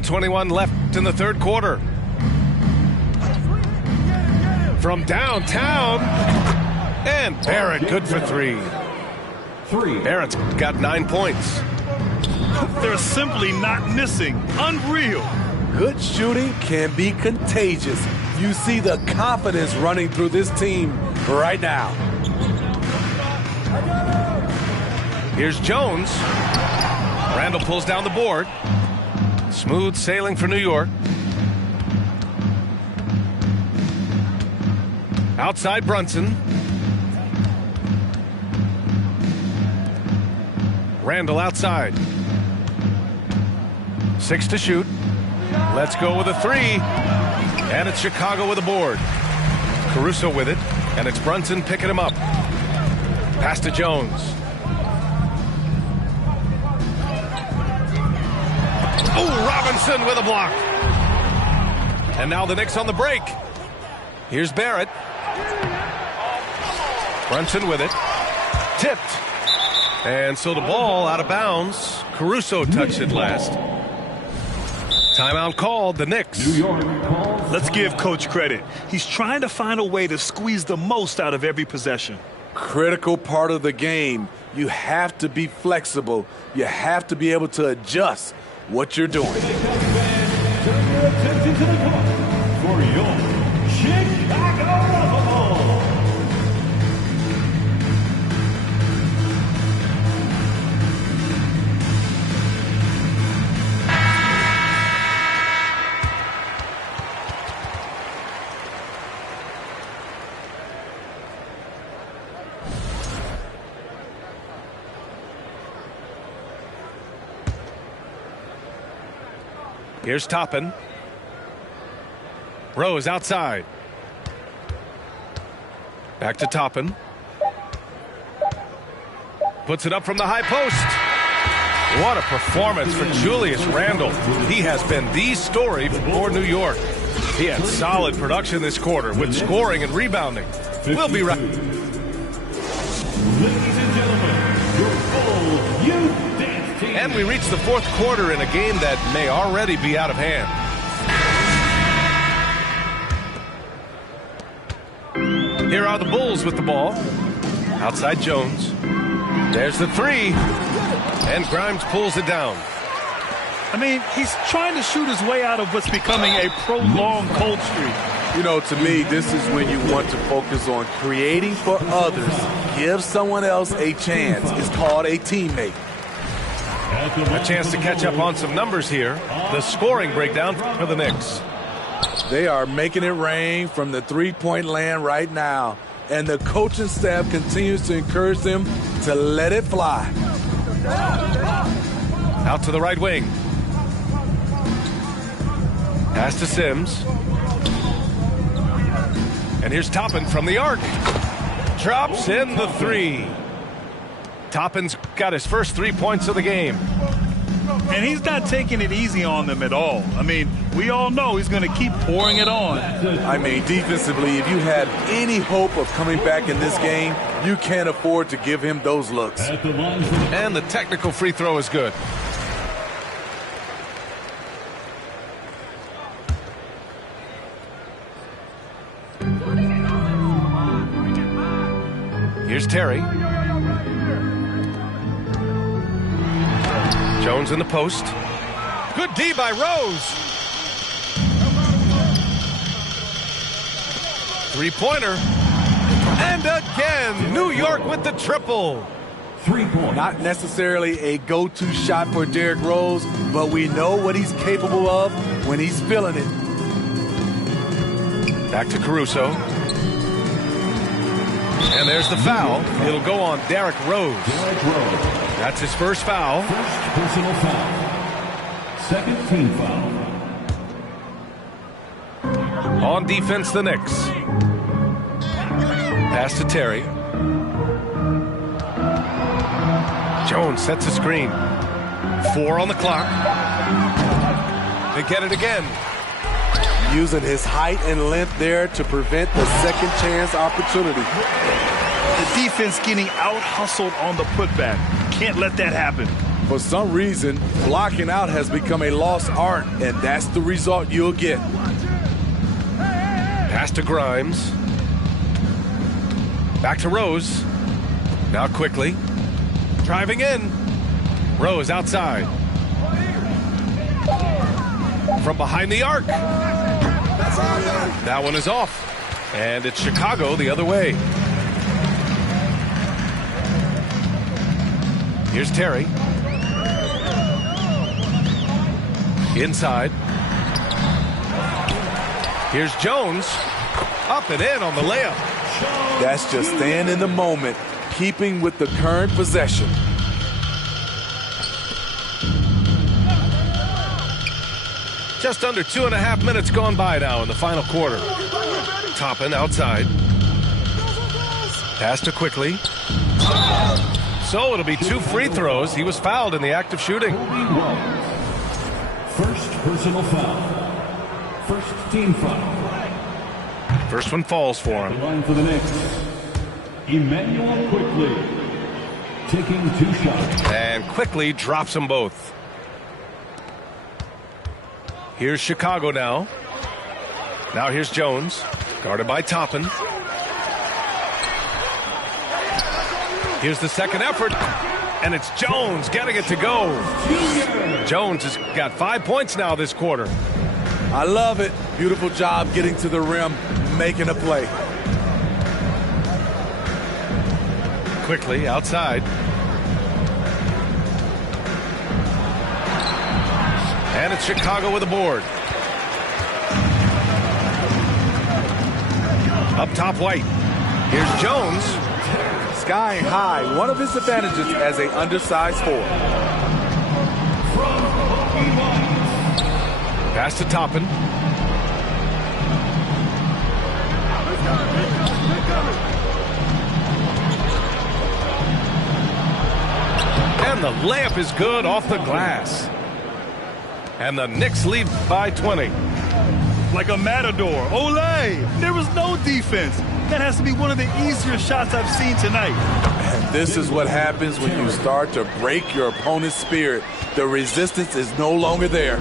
1:21 left in the third quarter. From downtown, and Barrett good for three. Barrett's got 9 points. They're simply not missing. Unreal. Good shooting can be contagious. You see the confidence running through this team right now. Here's Jones. Randall pulls down the board. Smooth sailing for New York. Outside Brunson. Randall outside. 6 to shoot. Let's go with a three. And it's Chicago with a board. Caruso with it. And it's Brunson picking him up. Pass to Jones. Oh, Robinson with a block. And now the Knicks on the break. Here's Barrett. Brunson with it. Tipped. And so the ball out of bounds. Caruso touched it last. Timeout called, the Knicks. Let's give Coach credit. He's trying to find a way to squeeze the most out of every possession. Critical part of the game. You have to be flexible. You have to be able to adjust what you're doing. Turn your attention to the court for your Chicago Bulls. Here's Toppin. Rose outside. Back to Toppin. Puts it up from the high post. What a performance for Julius Randle. He has been the story for New York. He had solid production this quarter with scoring and rebounding. We'll be right. Ladies and gentlemen, your full youth dance team. And we reach the fourth quarter in a game that may already be out of hand. Here are the Bulls with the ball. Outside Jones. There's the three. And Grimes pulls it down. I mean, he's trying to shoot his way out of what's becoming a prolonged cold streak. You know, to me, this is when you want to focus on creating for others. Give someone else a chance. It's called a teammate. A chance to catch up on some numbers here. The scoring breakdown for the Knicks. They are making it rain from the three-point land right now. And the coaching staff continues to encourage them to let it fly. Out to the right wing. Pass to Sims. And here's Toppin from the arc. Drops in the three. Toppin's got his first 3 points of the game. And he's not taking it easy on them at all. I mean, we all know he's going to keep pouring it on. I mean, defensively, if you had any hope of coming back in this game, you can't afford to give him those looks. And the technical free throw is good. Here's Terry. Jones in the post. Good D by Rose. Three-pointer. And again, New York with the triple. 3 points. Not necessarily a go-to shot for Derrick Rose, but we know what he's capable of when he's feeling it. Back to Caruso. And there's the foul. It'll go on Derrick Rose. That's his first foul. First personal foul. Second team foul. On defense, the Knicks. Pass to Terry. Jones sets a screen. 4 on the clock. They get it again. Using his height and length there to prevent the second chance opportunity. The defense getting out-hustled on the putback. Can't let that happen. For some reason, blocking out has become a lost art, and that's the result you'll get. Pass to Grimes. Back to Rose. Now quickly. Driving in. Rose outside. From behind the arc. That one is off. And it's Chicago the other way. Here's Terry. Inside. Here's Jones. Up and in on the layup. That's just staying in the moment, keeping with the current possession. Just under 2.5 minutes gone by now in the final quarter. Toppin outside. Pass to Quickly. So it'll be 2 free throws. He was fouled in the act of shooting. First personal foul. First team foul. First one falls for The him. line for the Knicks. Emmanuel Quickly. Taking 2 shots. And Quickly drops them both. Here's Chicago now. Now here's Jones. Guarded by Toppin. Here's the second effort. And it's Jones getting it to go. Jones has got 5 points now this quarter. I love it. Beautiful job getting to the rim, making a play. Quickly outside. And it's Chicago with a board. Up top, White. Here's Jones. Skying high, one of his advantages as an undersized forward. Pass to Toppin. And the layup is good off the glass. And the Knicks lead by 20. Like a matador. Olay! There was no defense. That has to be one of the easier shots I've seen tonight. And this is what happens when you start to break your opponent's spirit. The resistance is no longer there.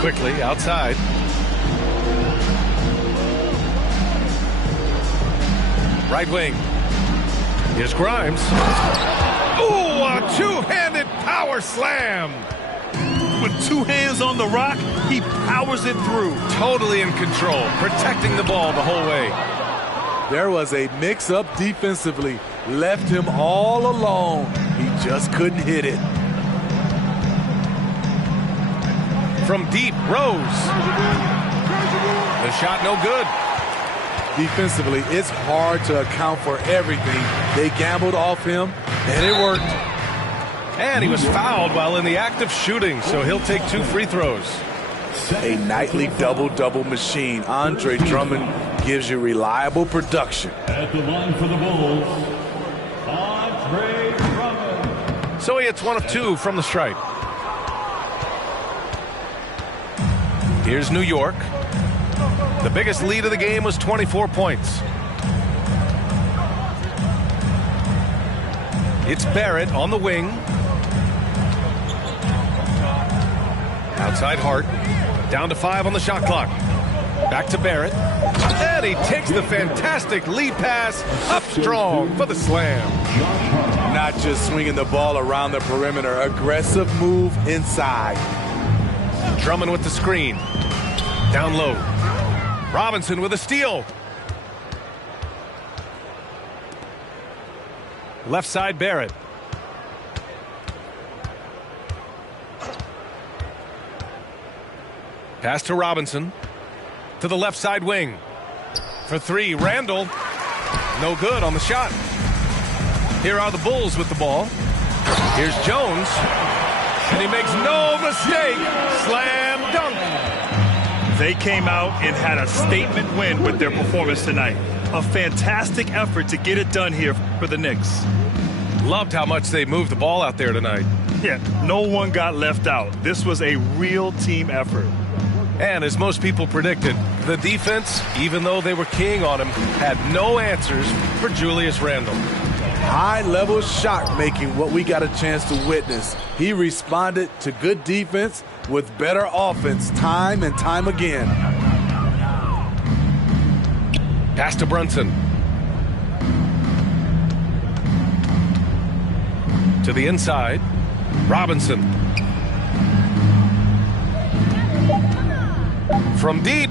Quickly outside. Right wing. Here's Grimes. Ooh, a two-handed power slam. With 2 hands on the rock, he powers it through. Totally in control, protecting the ball the whole way. There was a mix-up defensively. Left him all alone. He just couldn't hit it. From deep, Rose. The shot no good. Defensively, it's hard to account for everything. They gambled off him, and it worked. And he was fouled while in the act of shooting, so he'll take 2 free throws. A nightly double-double machine. Andre Drummond gives you reliable production. At the line for the Bulls, Andre Drummond. So he hits 1 of 2 from the stripe. Here's New York. The biggest lead of the game was 24 points. It's Barrett on the wing. Outside Hart. Down to 5 on the shot clock. Back to Barrett. And he takes the fantastic lead pass up strong for the slam. Not just swinging the ball around the perimeter. Aggressive move inside. Drummond with the screen. Down low. Robinson with a steal. Left side Barrett. Pass to Robinson. To the left side wing. For 3, Randall. No good on the shot. Here are the Bulls with the ball. Here's Jones. And he makes no mistake. Slam dunk. They came out and had a statement win with their performance tonight. A fantastic effort to get it done here for the Knicks. Loved how much they moved the ball out there tonight. Yeah, no one got left out. This was a real team effort. And as most people predicted, the defense, even though they were keying on him, had no answers for Julius Randle. High-level shot making, what we got a chance to witness. He responded to good defense with better offense time and time again. Pass to Brunson. To the inside. Robinson. From deep.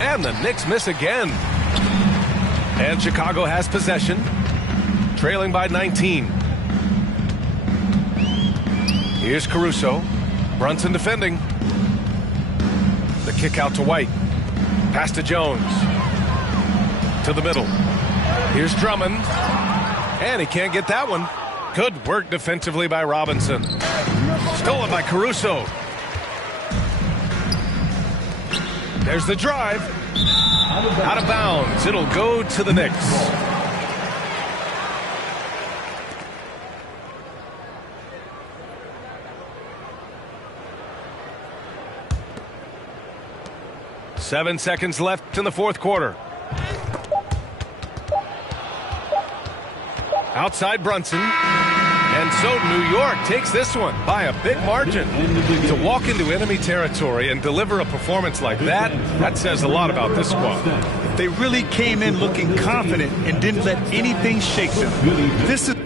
And the Knicks miss again. And Chicago has possession. Trailing by 19. Here's Caruso. Brunson defending. The kick out to White. Pass to Jones. To the middle. Here's Drummond. And he can't get that one. Good work defensively by Robinson. Stolen by Caruso. There's the drive. Out of bounds. It'll go to the Knicks. Seven seconds left in the fourth quarter. Outside Brunson. And so New York takes this one by a big margin. To walk into enemy territory and deliver a performance like that, that says a lot about this squad. They really came in looking confident and didn't let anything shake them. This is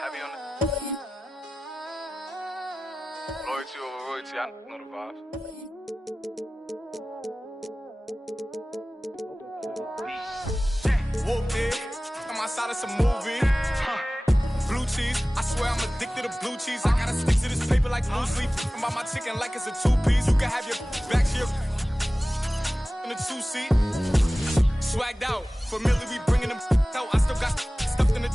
heavy on it. Loyalty over royalty, I know the vibes. Whooped it, I'm outside of some movie. Blue cheese, I swear I'm addicted to blue cheese. I gotta stick to this paper like blue sleep. I'm about my chicken like it's a two-piece. You can have your back here in a two-seat. Swagged out, familiar, we bringing them out. I still got stuffed in the.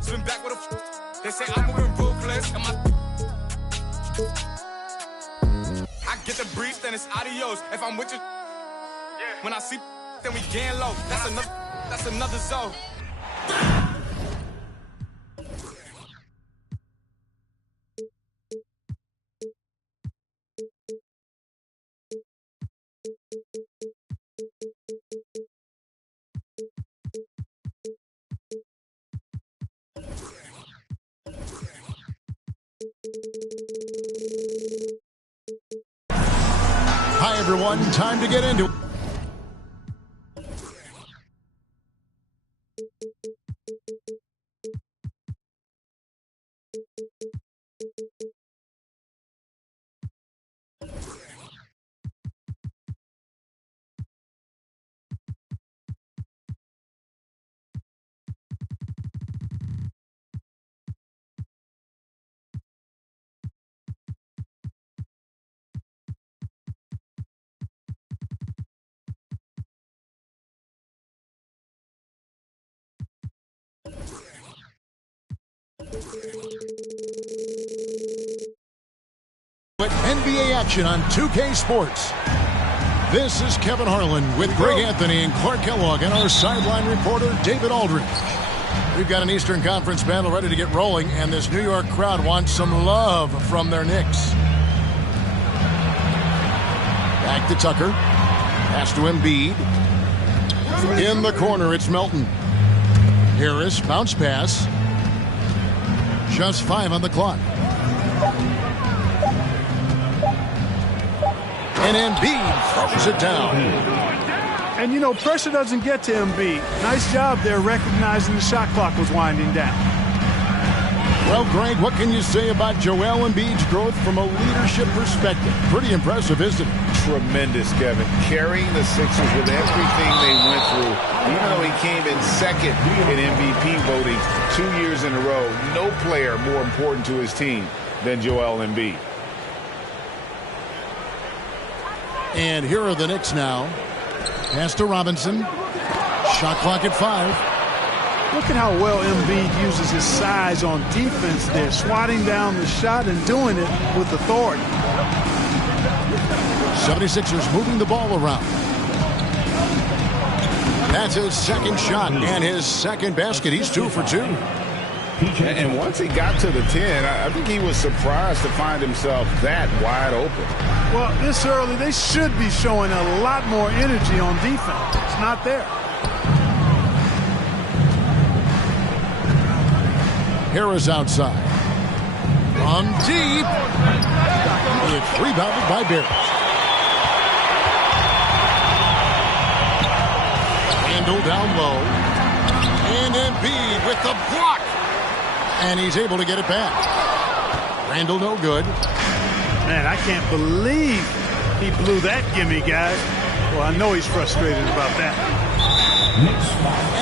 Spin back with a. They say I'm moving ruthless. And I get the breeze, then it's adios. If I'm with you, when I see, then we getting low. That's another zone. Hi, everyone. Time to get into it. NBA action on 2K Sports. This is Kevin Harlan with Greg Anthony and Clark Kellogg and our sideline reporter, David Aldridge. We've got an Eastern Conference battle ready to get rolling, and this New York crowd wants some love from their Knicks. Back to Tucker. Pass to Embiid. In the corner, it's Melton. Harris, bounce pass. Just 5 on the clock. And Embiid throws it down. And, you know, pressure doesn't get to Embiid. Nice job there recognizing the shot clock was winding down. Well, Greg, what can you say about Joel Embiid's growth from a leadership perspective? Pretty impressive, isn't it? Tremendous, Kevin. Carrying the Sixers with everything they went through. Even though he came in second in MVP voting 2 years in a row, no player more important to his team than Joel Embiid. And here are the Knicks now. Pass to Robinson. Shot clock at 5. Look at how well Embiid uses his size on defense there, swatting down the shot and doing it with authority. 76ers moving the ball around. That's his second shot and his second basket. He's 2 for 2. And once he got to the 10, I think he was surprised to find himself that wide open. Well, this early, they should be showing a lot more energy on defense. It's not there. Harris outside. On deep. It's rebounded by Barrett. Randle down low. And Embiid with the block. And he's able to get it back. Randle no good. Man, I can't believe he blew that gimme, guys. Well, I know he's frustrated about that.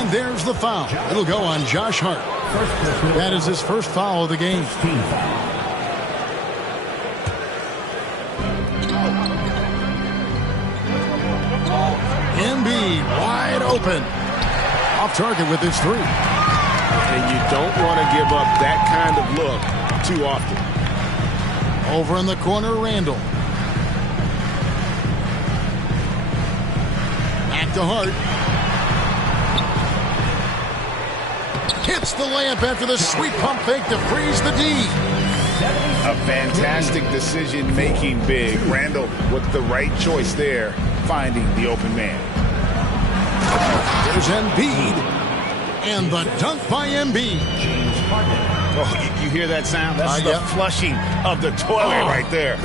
And there's the foul. It'll go on Josh Hart. That is his first foul of the game. Embiid wide open. Off target with his 3. And you don't want to give up that kind of look too often. Over in the corner, Randle. Back to Hart. Hits the layup after the sweet pump fake to freeze the D. A fantastic decision-making big. Randle with the right choice there, finding the open man. There's Embiid. And the dunk by Embiid. Oh, you hear that sound? That's the flushing of the toilet right there.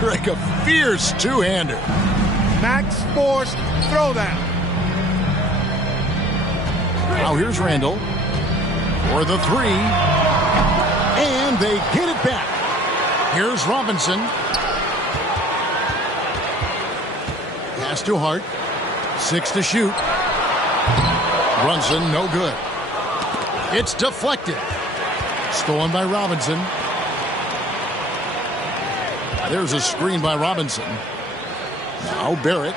Greg, a fierce two-hander. Max Force throwdown. Now here's Randle for the 3. And they get it back. Here's Robinson. Pass to Hart. 6 to shoot. Brunson, no good. It's deflected. Stolen by Robinson. There's a screen by Robinson. Now Barrett.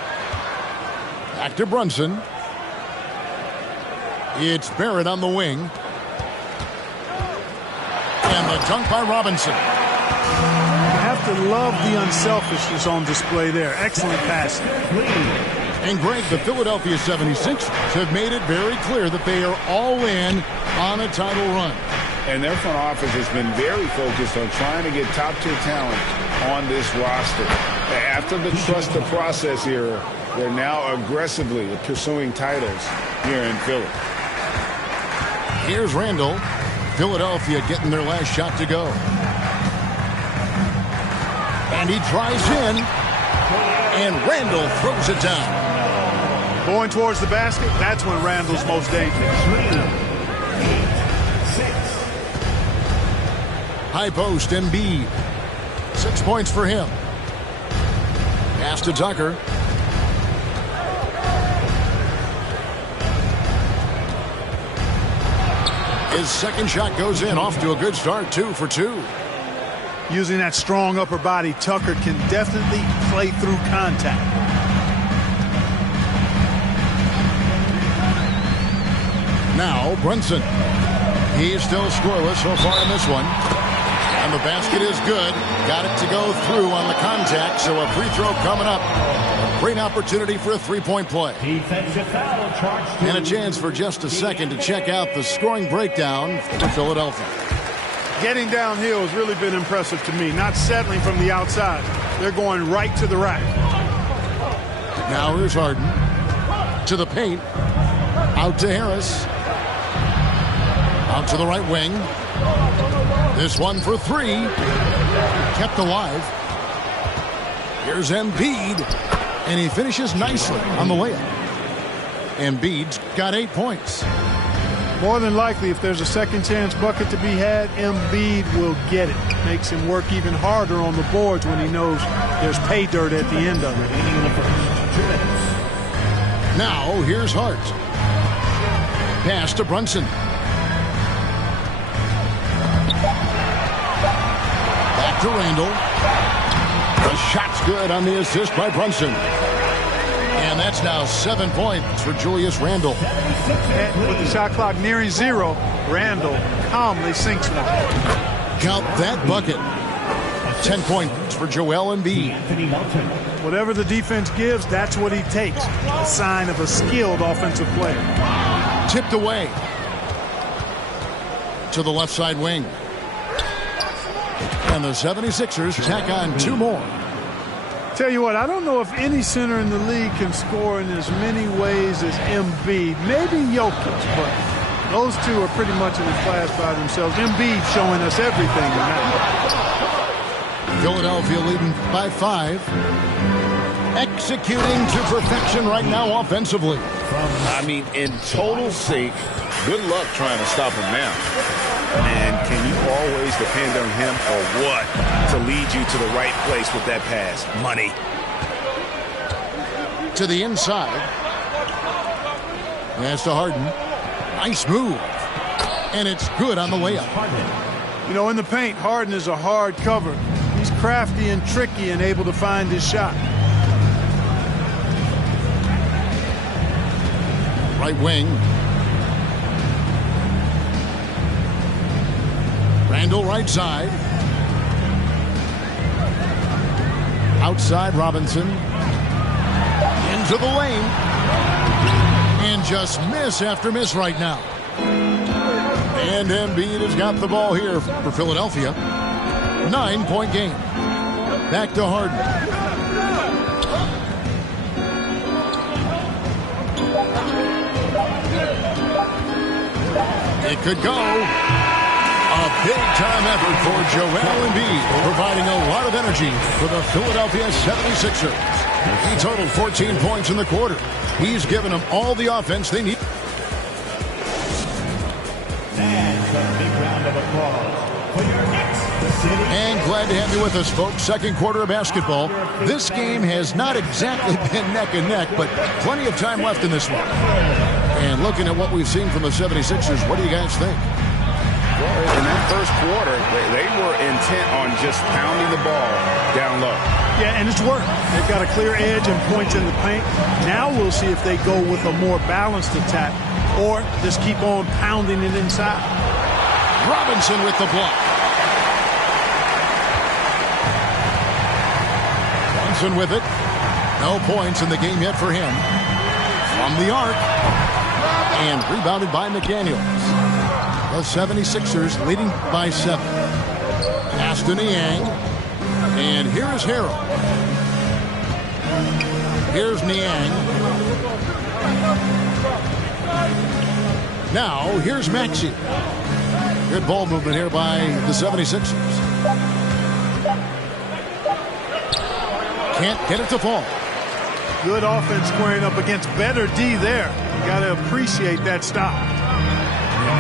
Back to Brunson. It's Barrett on the wing. And the dunk by Robinson. You have to love the unselfishness on display there. Excellent passing. And Greg, the Philadelphia 76ers have made it very clear that they are all in on a title run. And their front office has been very focused on trying to get top-tier talent on this roster. After the trust the process era, they're now aggressively pursuing titles here in Philly. Here's Randle. Philadelphia getting their last shot to go. And he drives in. And Randle throws it down. Going towards the basket, that's when Randle's most dangerous. High post, Embiid. 6 points for him. Pass to Tucker. His second shot goes in, off to a good start, 2 for 2. Using that strong upper body, Tucker can definitely play through contact. Now Brunson. He's still scoreless so far in this one. And the basket is good. Got it to go through on the contact, so a free throw coming up. A great opportunity for a three-point play. And a chance for just a second to check out the scoring breakdown for Philadelphia. Getting downhill has really been impressive to me. Not settling from the outside. They're going right to the rack. Now here's Harden. To the paint. Out to Harris. Out to the right wing. This one for 3. Kept alive. Here's Embiid. And he finishes nicely on the layup. Embiid's got 8 points. More than likely, if there's a second chance bucket to be had, Embiid will get it. Makes him work even harder on the boards when he knows there's pay dirt at the end of it. Now, here's Hart. Pass to Brunson. Back to Randall. The shot's good on the assist by Brunson. And that's now 7 points for Julius Randle. And with the shot clock nearing 0, Randle calmly sinks one. Count that bucket. 10 points for Joel Embiid. Whatever the defense gives, that's what he takes. A sign of a skilled offensive player. Tipped away to the left side wing. And the 76ers tack on 2 more. Tell you what, I don't know if any center in the league can score in as many ways as Embiid. Maybe Jokic, but those two are pretty much in a class by themselves. Embiid showing us everything tonight. Philadelphia leading by 5. Executing to perfection right now offensively. I mean, in total sync, good luck trying to stop him now. And can you always depend on him or what to lead you to the right place with that pass? Money. To the inside. Pass to Harden. Nice move. And it's good on the way up. You know, in the paint, Harden is a hard cover. He's crafty and tricky and able to find his shot. Right wing. Randall right side. Outside Robinson. Into the lane. And just miss after miss right now. And Embiid has got the ball here for Philadelphia. 9-point game. Back to Harden. It could go. A big-time effort for Joel Embiid, providing a lot of energy for the Philadelphia 76ers. He totaled 14 points in the quarter. He's given them all the offense they need. And a big round of applause for your next city. And glad to have you with us, folks. Second quarter of basketball. This game has not exactly been neck and neck, but plenty of time left in this one. And looking at what we've seen from the 76ers, what do you guys think? Well, in that first quarter, they were intent on just pounding the ball down low. Yeah, and it's worked. They've got a clear edge and points in the paint. Now we'll see if they go with a more balanced attack or just keep on pounding it inside. Robinson with the block. Brunson with it. No points in the game yet for him. From the arc. And rebounded by McDaniels. The 76ers leading by 7. Pass to Niang. And here is Harrell. Here's Niang. Now, here's Maxey. Good ball movement here by the 76ers. Can't get it to fall. Good offense squaring up against better D there. You got to appreciate that stop.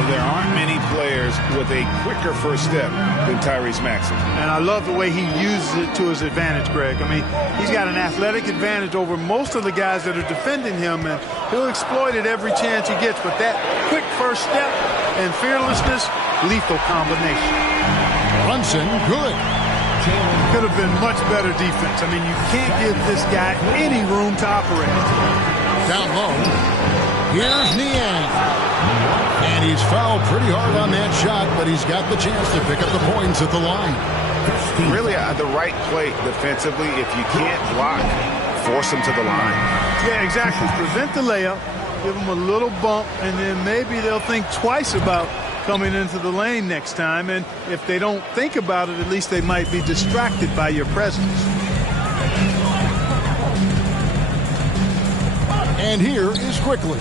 There aren't many players with a quicker first step than Tyrese Maxey. And I love the way he uses it to his advantage, Greg. I mean, he's got an athletic advantage over most of the guys that are defending him, and he'll exploit it every chance he gets. But that quick first step and fearlessness, lethal combination. Brunson, good. Could have been much better defense. I mean, you can't give this guy any room to operate. Down low. Here's Niang. And he's fouled pretty hard on that shot, but he's got the chance to pick up the points at the line. Really, the right play defensively. If you can't block, force him to the line. Yeah, exactly. Prevent the layup, give them a little bump, and then maybe they'll think twice about coming into the lane next time. And if they don't think about it, at least they might be distracted by your presence. And here is Quickly.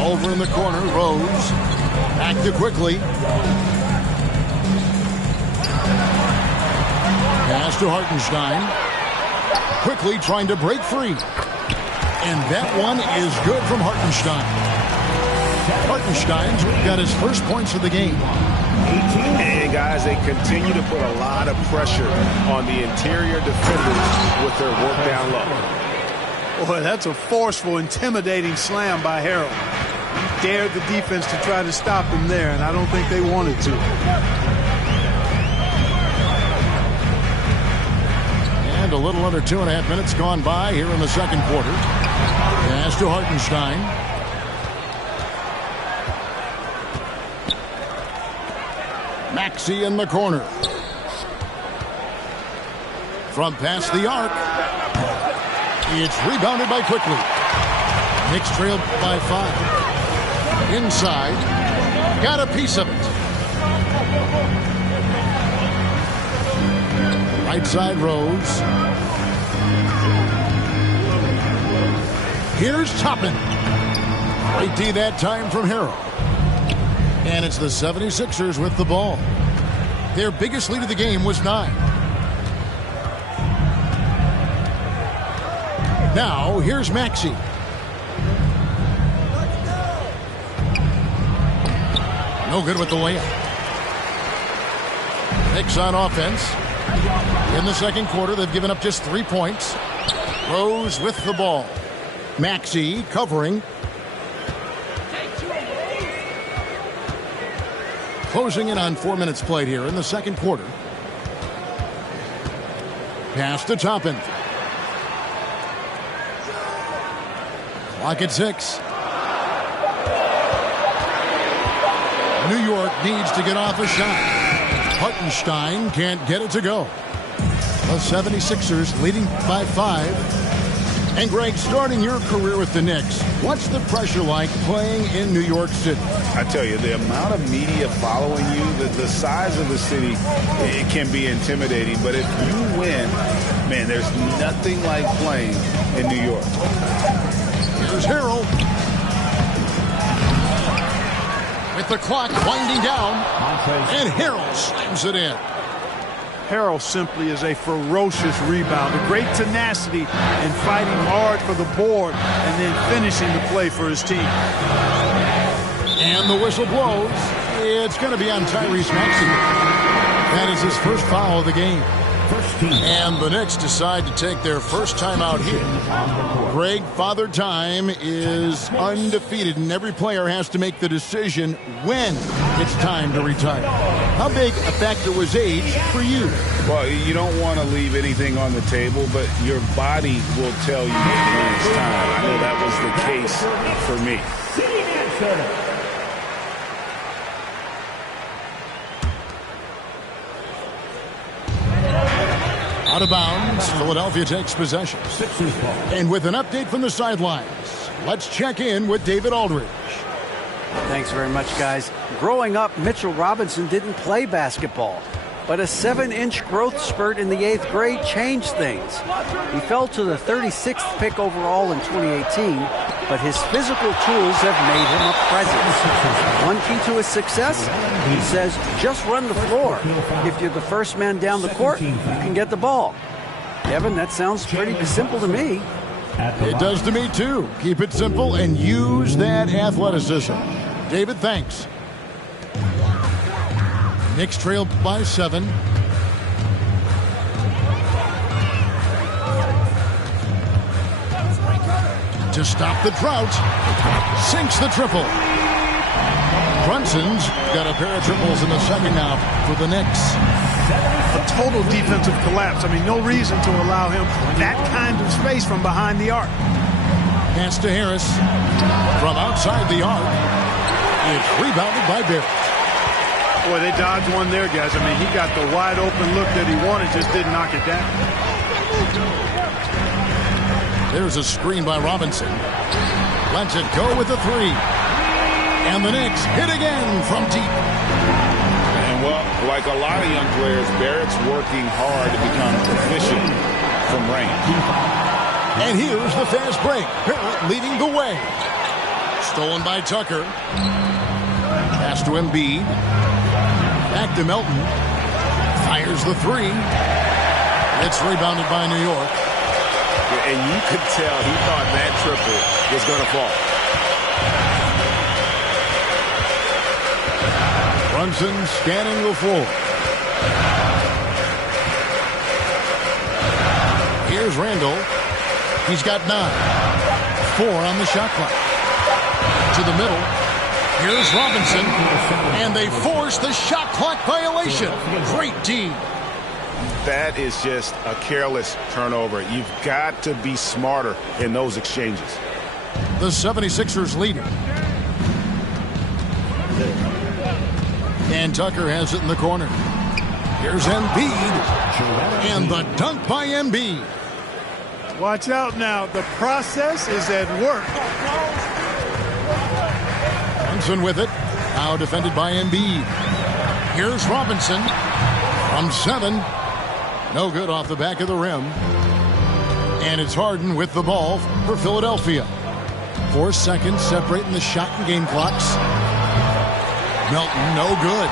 Over in the corner, Rose. Back to Quickly. Pass to Hartenstein. Quickly trying to break free. And that one is good from Hartenstein. Hartenstein's got his first points of the game. And guys, they continue to put a lot of pressure on the interior defenders with their work down low. Boy, that's a forceful, intimidating slam by Harrell. He dared the defense to try to stop him there, and I don't think they wanted to. And a little under 2.5 minutes gone by here in the second quarter. Pass to Hartenstein. Maxey in the corner. From past the arc. It's rebounded by Quickly. Knicks trailed by 5. Inside. Got a piece of it. Right side Rose. Here's Toppin. Great D that time from Harrell. And it's the 76ers with the ball. Their biggest lead of the game was 9. Now, here's Maxey. No good with the layup. Knicks on offense. In the second quarter, they've given up just 3 points. Rose with the ball. Maxey covering. Closing in on 4 minutes played here in the second quarter. Pass to Toppin. Clock at 6. New York needs to get off a shot. Hartenstein can't get it to go. The 76ers leading by 5. And Greg, starting your career with the Knicks, what's the pressure like playing in New York City? I tell you, the amount of media following you, the size of the city, it can be intimidating. But if you win, man, there's nothing like playing in New York. Here's Harrell. With the clock winding down, and Harrell slams it in. Harrell simply is a ferocious rebounder. Great tenacity and fighting hard for the board and then finishing the play for his team. And the whistle blows. It's going to be on Tyrese Maxey. That is his first foul of the game. And the Knicks decide to take their first time out here. Greg, Father Time is undefeated, and every player has to make the decision when it's time to retire. How big a factor was age for you? Well, you don't want to leave anything on the table, but your body will tell you when it's time. I know that was the case for me. Out of bounds, Philadelphia takes possession. And with an update from the sidelines, let's check in with David Aldridge. Thanks very much, guys. Growing up, Mitchell Robinson didn't play basketball, but a 7-inch growth spurt in the 8th grade changed things. He fell to the 36th pick overall in 2018, but his physical tools have made him a presence. One key to his success, he says, just run the floor. If you're the first man down the court, you can get the ball. Kevin, that sounds pretty simple to me. It does to me, too. Keep it simple and use that athleticism. David, thanks. Knicks trail by 7. To stop the drought. Sinks the triple. Brunson's got a pair of triples in the second now for the Knicks. A total defensive collapse. I mean, no reason to allow him that kind of space from behind the arc. Pass to Harris. From outside the arc. It's rebounded by Barrett. Boy, they dodged one there, guys. I mean, he got the wide open look that he wanted, just didn't knock it down. There's a screen by Robinson. Lets it go with a 3. And the Knicks hit again from deep. And, well, like a lot of young players, Barrett's working hard to become proficient from range. And here's the fast break. Barrett leading the way. Stolen by Tucker. Pass to Embiid. Back to Melton. Fires the 3. It's rebounded by New York. And you could tell he thought that triple was going to fall. Brunson scanning the floor. Here's Randall. He's got 9. 4 on the shot clock. To the middle. Here's Robinson. And they force the shot clock violation. Great D. That is just a careless turnover. You've got to be smarter in those exchanges. The 76ers leading. And Tucker has it in the corner. Here's Embiid. And the dunk by Embiid. Watch out now. The process is at work. Brunson with it. Now defended by Embiid. Here's Robinson. From 7. No good off the back of the rim. And it's Harden with the ball for Philadelphia. 4 seconds separating the shot and game clocks. Melton, no good.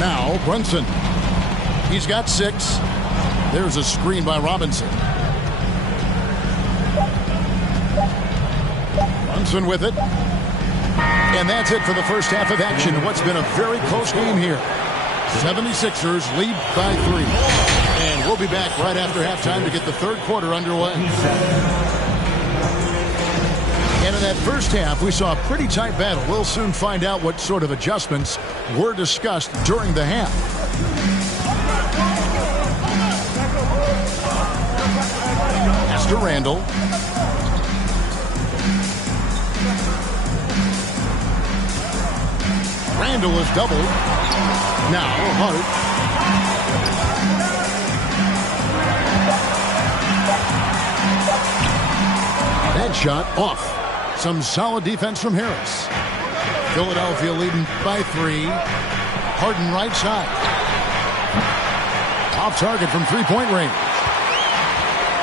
Now Brunson. He's got 6. There's a screen by Robinson. Brunson with it. And that's it for the first half of action. What's been a very close game here. 76ers lead by 3. And we'll be back right after halftime to get the third quarter underway. And in that first half, we saw a pretty tight battle. We'll soon find out what sort of adjustments were discussed during the half. Pass to Randall. Randall is doubled. Now Hart. That shot off. Some solid defense from Harris. Philadelphia leading by 3. Harden right side. Off target from three-point range.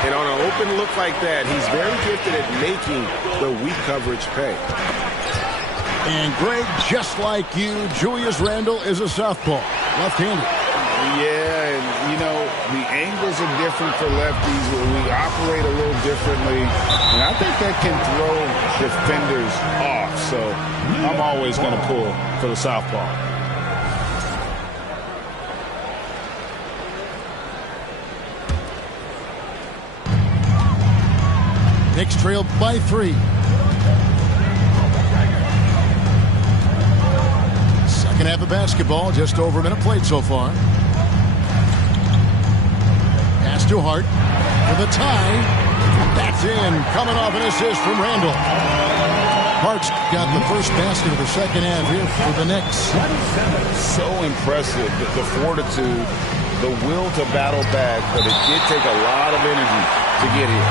And on an open look like that, he's very gifted at making the weak coverage pay. And Greg, just like you, Julius Randle is a southpaw, left-handed. Yeah, and you know, the angles are different for lefties. We operate a little differently, and I think that can throw defenders off. So I'm always going to pull for the southpaw. Knicks trail by 3. Second half of basketball, just over a minute played so far. Pass to Hart for the tie. That's in, coming off an assist from Randall. Hart's got the first basket of the second half here for the Knicks. So impressive, the fortitude, the will to battle back, but it did take a lot of energy to get here.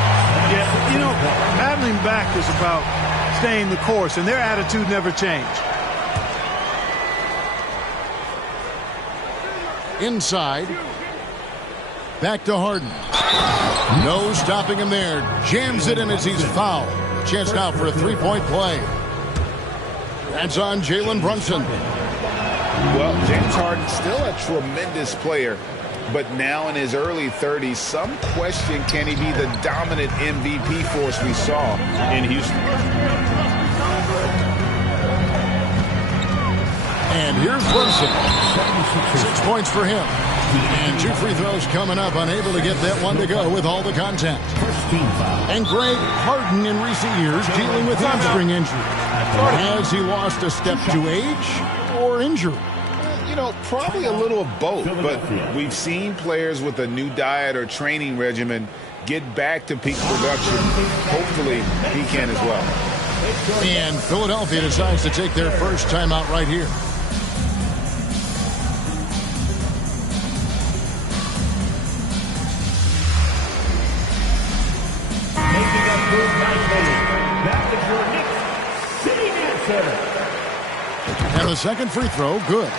Yeah, you know, battling back is about staying the course, and their attitude never changed. Inside. Back to Harden. No stopping him there. Jams it in as he's fouled. Chance now for a three-point play. That's on Jalen Brunson. Well, James Harden still a tremendous player, but now in his early 30s, some question, can he be the dominant MVP force we saw in Houston? And here's Brunson. 6 points for him. And 2 free throws coming up, unable to get that one to go with all the contact. And Greg, Harden in recent years dealing with hamstring injury. Has he lost a step to age or injury? You know, probably a little of both, but we've seen players with a new diet or training regimen get back to peak production. Hopefully, he can as well. And Philadelphia decides to take their first timeout right here. And the second free throw, good.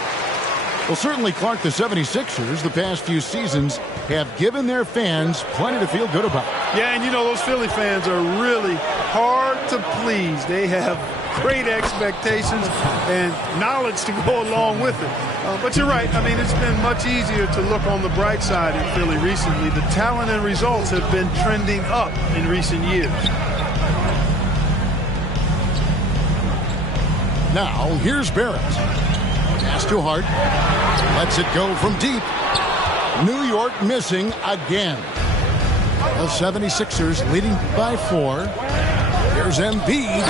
Well, certainly, Clark, the 76ers, the past few seasons, have given their fans plenty to feel good about. Yeah, and you know, those Philly fans are really hard to please. They have great expectations and knowledge to go along with it. But you're right. I mean, it's been much easier to look on the bright side in Philly recently. The talent and results have been trending up in recent years. Now, here's Barrett. Pass to Hart. Lets it go from deep. New York missing again. The 76ers leading by 4. Here's Embiid.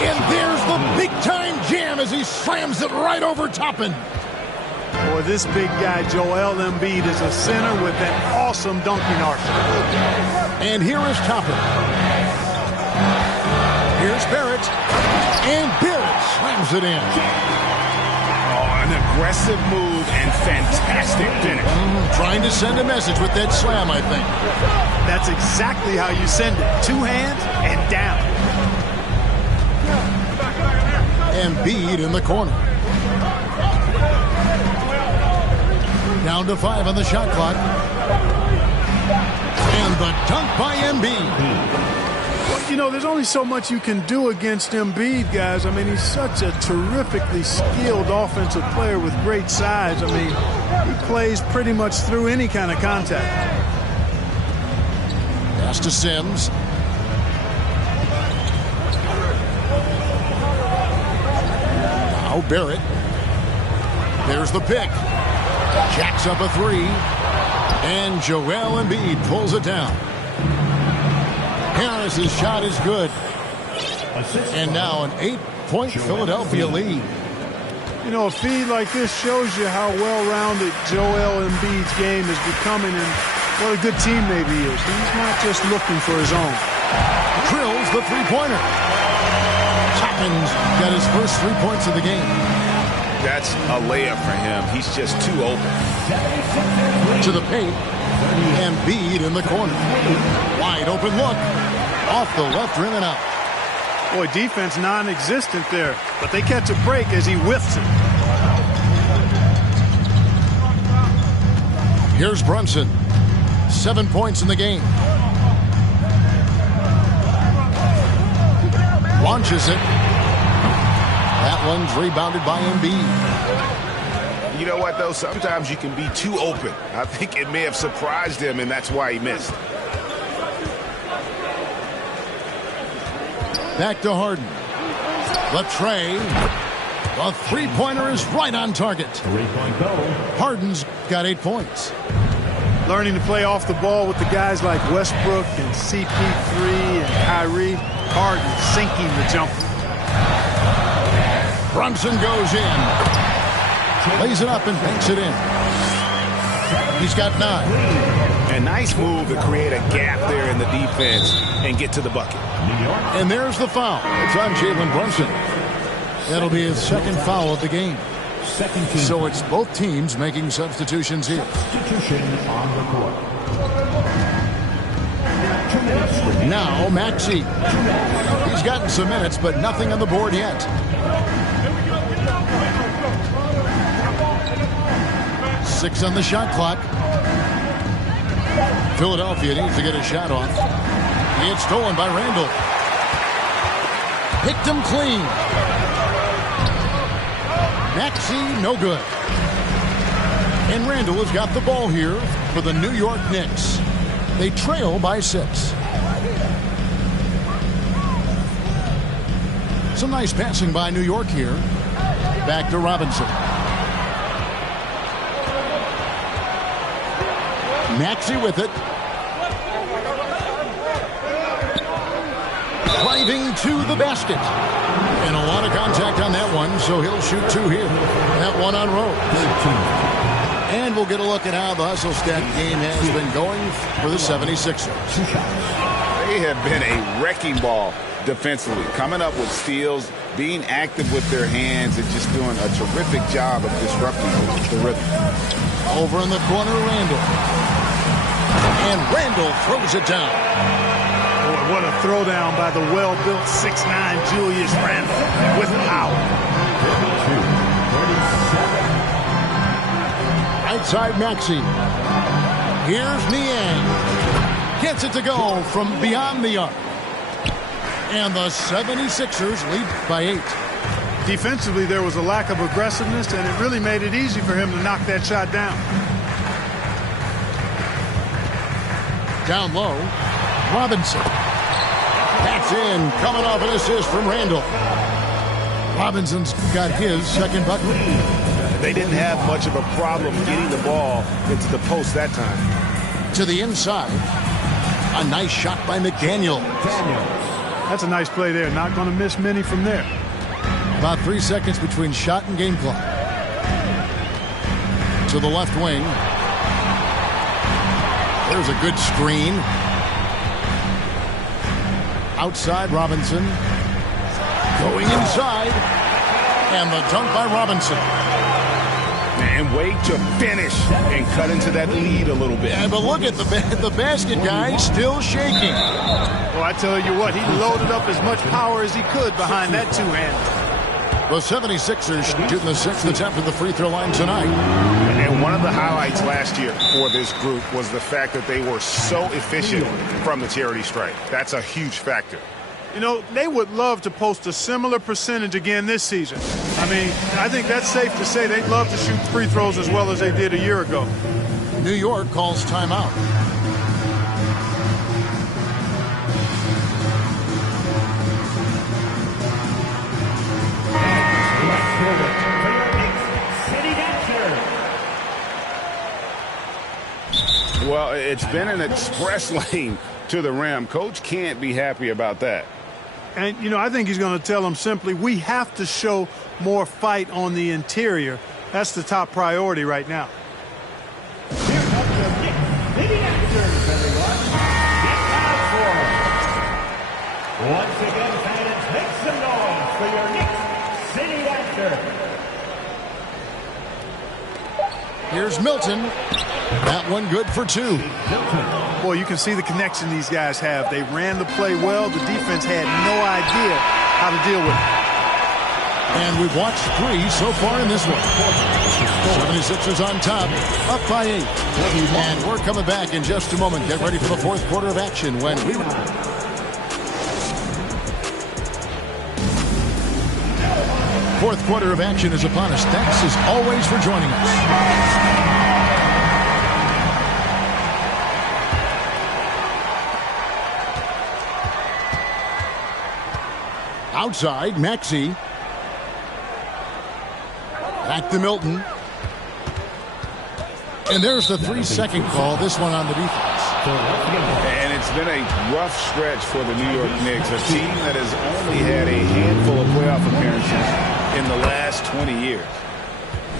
And there's the big-time jam as he slams it right over Toppin. Boy, this big guy, Joel Embiid, is a center with an awesome dunking arsenal. And here is Toppin. Here's Barrett. And Barrett slams it in. Oh, an aggressive move and fantastic finish. Trying to send a message with that slam, I think. That's exactly how you send it. 2 hands and down. Embiid in the corner. Down to 5 on the shot clock. And the dunk by Embiid. Well, you know, there's only so much you can do against Embiid, guys. I mean, he's such a terrifically skilled offensive player with great size. I mean, he plays pretty much through any kind of contact. Pass to Sims. Now Barrett. There's the pick. Jacks up a 3. And Joel Embiid pulls it down. Harris's shot is good. And now an 8-point Philadelphia lead. You know, a feed like this shows you how well-rounded Joel Embiid's game is becoming and what a good teammate he is. He's not just looking for his own. Drills the three-pointer. Toppin's got his first 3 points of the game. That's a layup for him. He's just too open. To the paint. Embiid in the corner. Wide open look. Off the left rim and out. Boy, defense non-existent there, but they catch a break as he whiffs it. Here's Brunson. 7 points in the game. Launches it. That one's rebounded by Embiid. You know what, though? Sometimes you can be too open. I think it may have surprised him, and that's why he missed. Back to Harden. Latrey. The three-pointer is right on target. Harden's got 8 points. Learning to play off the ball with the guys like Westbrook and CP3 and Kyrie. Harden sinking the jumper. Brunson goes in. Lays it up and banks it in. He's got 9. A nice move to create a gap there in the defense and get to the bucket. And there's the foul. It's on Jalen Brunson. That'll be his second foul of the game. So it's both teams making substitutions here. Now Maxey. He's gotten some minutes, but nothing on the board yet. Six on the shot clock. Philadelphia needs to get a shot off. He gets stolen by Randall. Picked him clean. Maxey, no good. And Randall has got the ball here for the New York Knicks. They trail by 6. Some nice passing by New York here. Back to Robinson. Maxey with it. Driving to the basket. And a lot of contact on that one, so he'll shoot 2 here. That one on Rose. And we'll get a look at how the hustle stat game has been going for the 76ers. They have been a wrecking ball defensively, coming up with steals, being active with their hands, and just doing a terrific job of disrupting the rhythm. Over in the corner, Randall. And Randall throws it down. Boy, what a throwdown by the well-built 6'9" Julius Randle with power. Outside Maxey. Here's Niang. Gets it to go from beyond the arc. And the 76ers lead by 8. Defensively, there was a lack of aggressiveness, and it really made it easy for him to knock that shot down. Down low, Robinson. That's in, coming off an assist from Randall. Robinson's got his second bucket. They didn't have much of a problem getting the ball into the post that time. To the inside. A nice shot by McDaniel. That's a nice play there. Not going to miss many from there. About 3 seconds between shot and game clock. To the left wing. There's a good screen. Outside Robinson. Going inside. And the dunk by Robinson. And wait to finish and cut into that lead a little bit. Yeah, but look at the basket guy still shaking. Well, I tell you what, he loaded up as much power as he could behind that two-hander. The 76ers shooting the 6th attempt at the free throw line tonight. And one of the highlights last year for this group was the fact that they were so efficient from the charity stripe. That's a huge factor. You know, they would love to post a similar percentage again this season. I mean, I think that's safe to say they'd love to shoot free throws as well as they did a year ago. New York calls timeout. Well, it's been an express lane to the rim. Coach can't be happy about that. And, you know, I think he's going to tell them simply, we have to show more fight on the interior. That's the top priority right now. Here comes the Knicks City Actors, everyone. Get loud for them. Once again, fans, make some noise for your Knicks City Actors. Here's Milton. That one good for 2. Boy, you can see the connection these guys have. They ran the play well. The defense had no idea how to deal with it. And we've watched 3 so far in this one. 76ers on top, up by 8. And we're coming back in just a moment. Get ready for the fourth quarter of action when we... Fourth quarter of action is upon us. Thanks as always for joining us. Outside, Maxey. Back to Milton. And there's the 3-second call, this one on the defense. And it's been a rough stretch for the New York Knicks, a team that has only had a handful of playoff appearances in the last 20 years.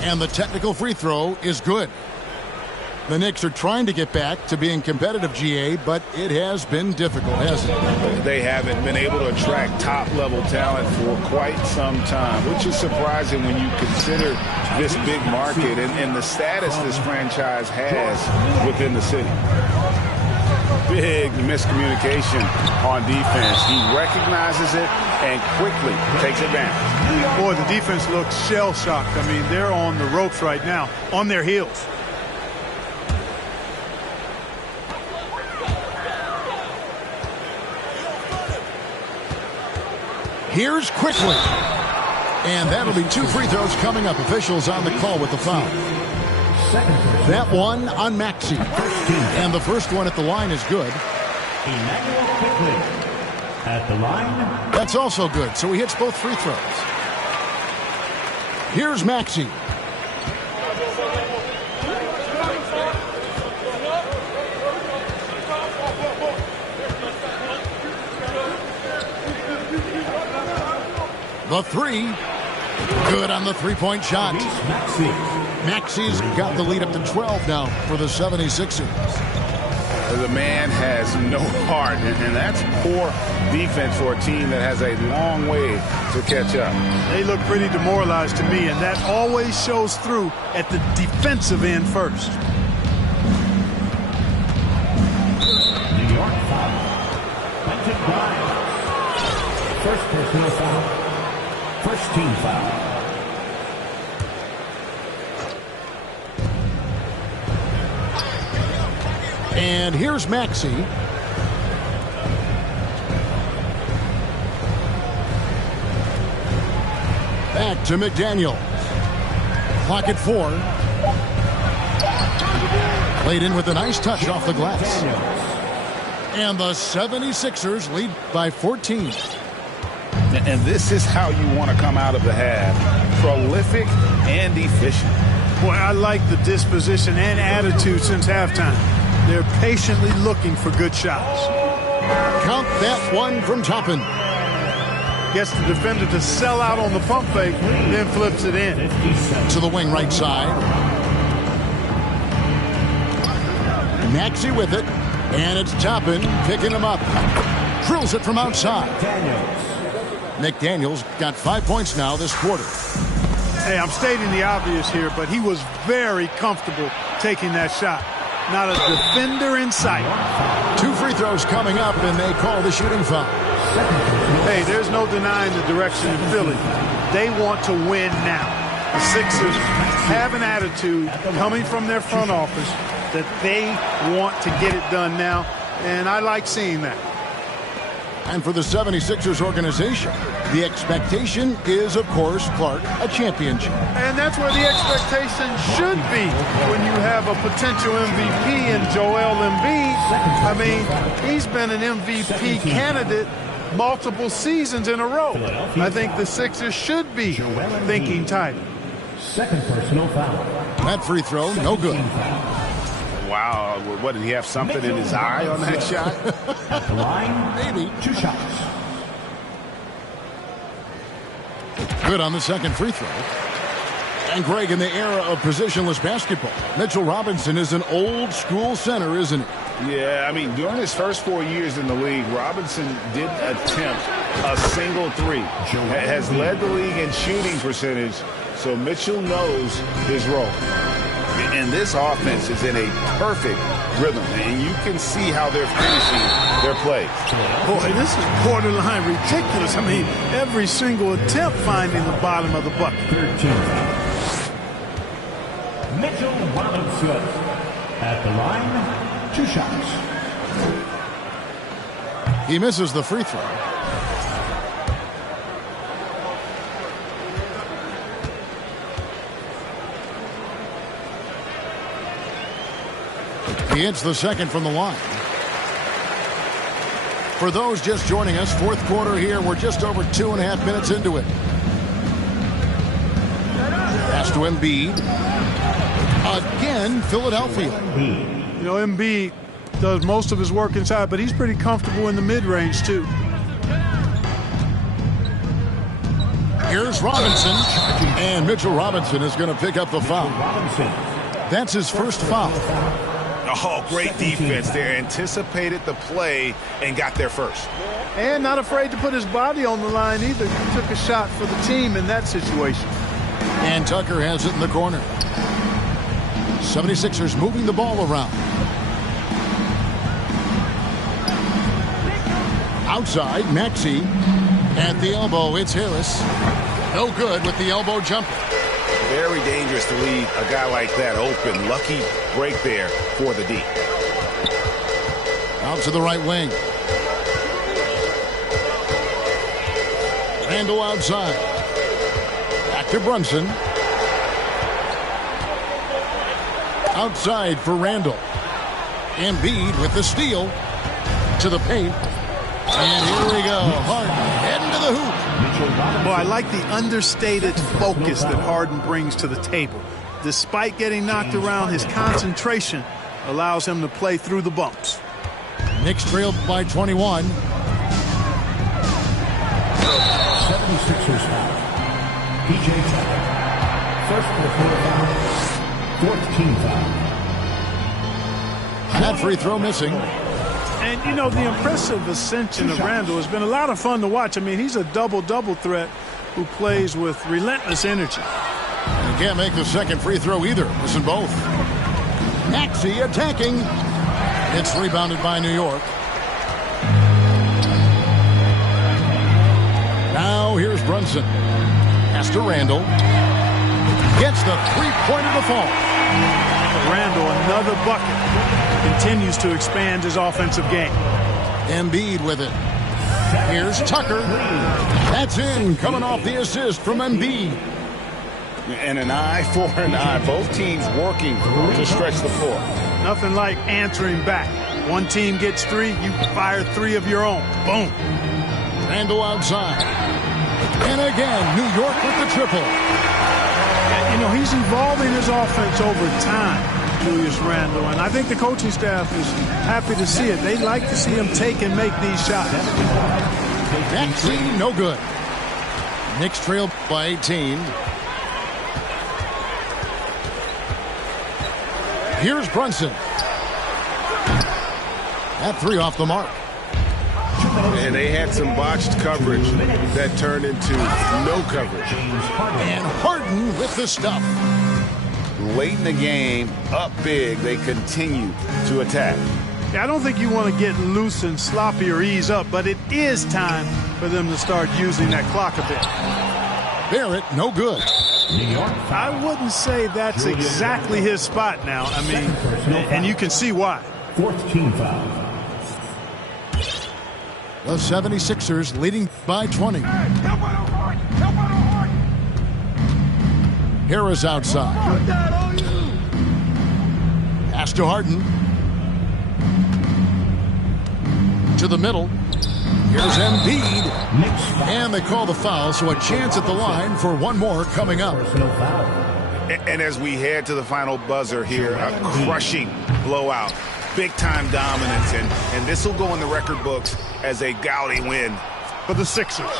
And the technical free throw is good. The Knicks are trying to get back to being competitive, GA, but it has been difficult, hasn't it? They haven't been able to attract top-level talent for quite some time, which is surprising when you consider this big market and the status this franchise has within the city. Big miscommunication on defense. He recognizes it and quickly takes advantage. Boy, the defense looks shell-shocked. I mean, they're on the ropes right now, on their heels. Here's Quickly. And that'll be 2 free throws coming up. Officials on the call with the foul. That one on Maxey. And the first one at the line is good. Emmanuel Quickly at the line. That's also good. So he hits both free throws. Here's Maxey. The 3. Good on the three-point shot. Maxey's got the lead up to 12 now for the 76ers. The man has no heart, and that's poor defense for a team that has a long way to catch up. They look pretty demoralized to me, and that always shows through at the defensive end first. New York foul. Quentin Grimes. First personal foul. First team foul. And here's Maxey. Back to McDaniel. Clock at 4. Played in with a nice touch off the glass. And the 76ers lead by 14. And this is how you want to come out of the half. Prolific and efficient. Boy, I like the disposition and attitude since halftime. They're patiently looking for good shots. Count that one from Toppin. Gets the defender to sell out on the pump fake, then flips it in. To the wing right side. Maxey with it. And it's Toppin picking him up. Drills it from outside. McDaniels got 5 points now this quarter. Hey, I'm stating the obvious here, but he was very comfortable taking that shot. Not a defender in sight. 2 free throws coming up, and they call the shooting foul. Hey, there's no denying the direction in Philly. They want to win now. The Sixers have an attitude coming from their front office that they want to get it done now, and I like seeing that. And for the 76ers organization, the expectation is, of course, Clark, a championship. And that's where the expectation should be when you have a potential MVP in Joel Embiid. I mean, he's been an MVP candidate multiple seasons in a row. I think the Sixers should be thinking title. Second personal foul. That free throw, no good. Wow, what, did he have something in his eye on that shot? At the line, maybe. 2 shots. Good on the second free throw. And Greg, in the era of positionless basketball, Mitchell Robinson is an old school center, isn't he? Yeah, I mean, during his first 4 years in the league, Robinson didn't attempt a single three. Has led the league in shooting percentage, so Mitchell knows his role. And this offense is in a perfect rhythm, and you can see how they're finishing their plays. Boy, this is borderline ridiculous. I mean, every single attempt finding the bottom of the bucket. 13. Mitchell Robinson at the line, 2 shots. He misses the free throw. He hits the second from the line. For those just joining us, fourth quarter here. We're just over 2.5 minutes into it. Pass to Embiid. Again, Philadelphia. You know, Embiid does most of his work inside, but he's pretty comfortable in the mid-range, too. Here's Robinson. And Mitchell Robinson is going to pick up the foul. That's his first foul. Oh, great defense there. Anticipated the play and got there first. And not afraid to put his body on the line either. He took a shot for the team in that situation. And Tucker has it in the corner. 76ers moving the ball around. Outside, Maxey. At the elbow, it's Harris. No good with the elbow jumper. Very dangerous to leave a guy like that open. Lucky break there for the D. Out to the right wing. Randle outside. Back to Brunson. Outside for Randle. Embiid with the steal. To the paint. And here we go. Harden heading to the hoop. Boy, I like the understated focus that Harden brings to the table. Despite getting knocked around, his concentration allows him to play through the bumps. Knicks trailed by 21. 76ers foul. PJ Tucker. First quarter foul. 14th foul. That free throw missing. And, you know, the impressive ascension of Randle has been a lot of fun to watch. I mean, he's a double-double threat who plays with relentless energy. And he can't make the second free throw either. Missing both. Maxey attacking. It's rebounded by New York. Now here's Brunson. Pass to Randle. Gets the three-pointer to fall. Randle, another bucket. Continues to expand his offensive game. Embiid with it. Here's Tucker. That's in, coming off the assist from Embiid. And an eye for an eye. Both teams working to stretch the floor. Nothing like answering back. One team gets 3, you fire 3 of your own. Boom. Randle outside. And again, New York with the triple. You know, he's evolving his offense over time, Julius Randle, and I think the coaching staff is happy to see it. They like to see him take and make these shots. Maxey, no good. Knicks trail by 18. Here's Brunson. That 3 off the mark. And they had some botched coverage that turned into no coverage. And Harden with the stuff. Late in the game, up big, they continue to attack. Yeah, I don't think you want to get loose and sloppy or ease up, but it is time for them to start using that clock a bit. Barrett, no good. I wouldn't say that's exactly his spot now. I mean, and you can see why. 14 foul. The 76ers leading by 20. Harris outside. Pass to Harden. To the middle. Here's Embiid. And they call the foul, so a chance at the line for one more coming up. And as we head to the final buzzer here, a crushing blowout. Big-time dominance, and this will go in the record books as a gaudy win for the Sixers.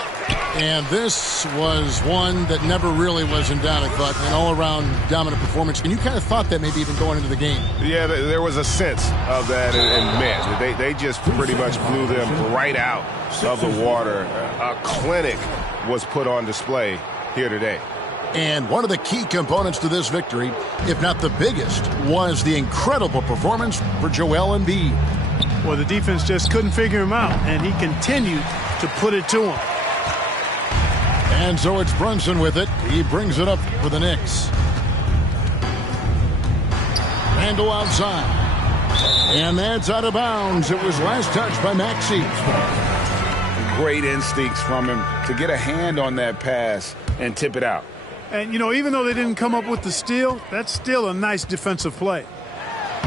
And this was one that never really was in doubt, I thought, an all-around dominant performance. And you kind of thought that maybe even going into the game. Yeah, there was a sense of that, and man, they just pretty much blew them right out of the water. A clinic was put on display here today. And one of the key components to this victory, if not the biggest, was the incredible performance for Joel Embiid. Well, the defense just couldn't figure him out, and he continued to put it to him. And so it's Brunson with it. He brings it up for the Knicks. Randle outside. And that's out of bounds. It was last touched by Maxey. Great instincts from him to get a hand on that pass and tip it out. And, you know, even though they didn't come up with the steal, that's still a nice defensive play.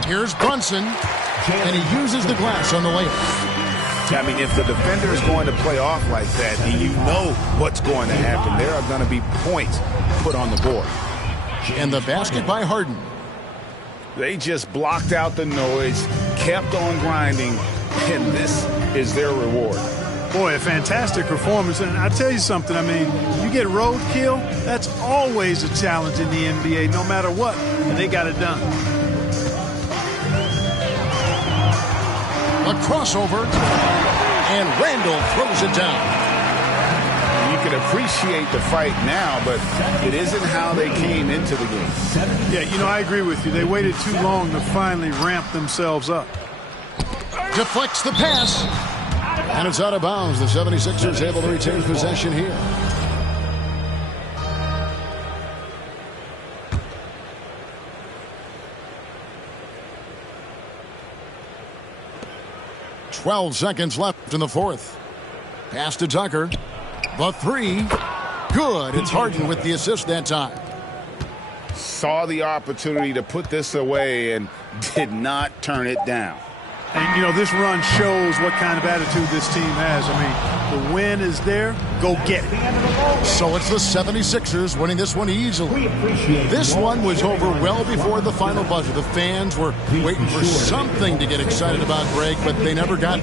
Here's Brunson, and he uses the glass on the layup. I mean, if the defender is going to play off like that, and you know what's going to happen, there are going to be points put on the board. And the basket by Harden. They just blocked out the noise, kept on grinding, and this is their reward. Boy, a fantastic performance. And I tell you something, I mean, you get roadkill, that's always a challenge in the NBA, no matter what. And they got it done. A crossover, and Randle throws it down. You can appreciate the fight now, but it isn't how they came into the game. Yeah, you know, I agree with you. They waited too long to finally ramp themselves up. Deflects the pass. And it's out of bounds. The 76ers able to retain possession here. "12 seconds left in the fourth. Pass to Tucker. The 3. Good. It's Harden with the assist that time. Saw the opportunity to put this away and did not turn it down. And, you know, this run shows what kind of attitude this team has. I mean, the win is there. Go get it. So it's the 76ers winning this one easily. This one was over well before the final buzzer. The fans were waiting for something to get excited about, Greg, but they never got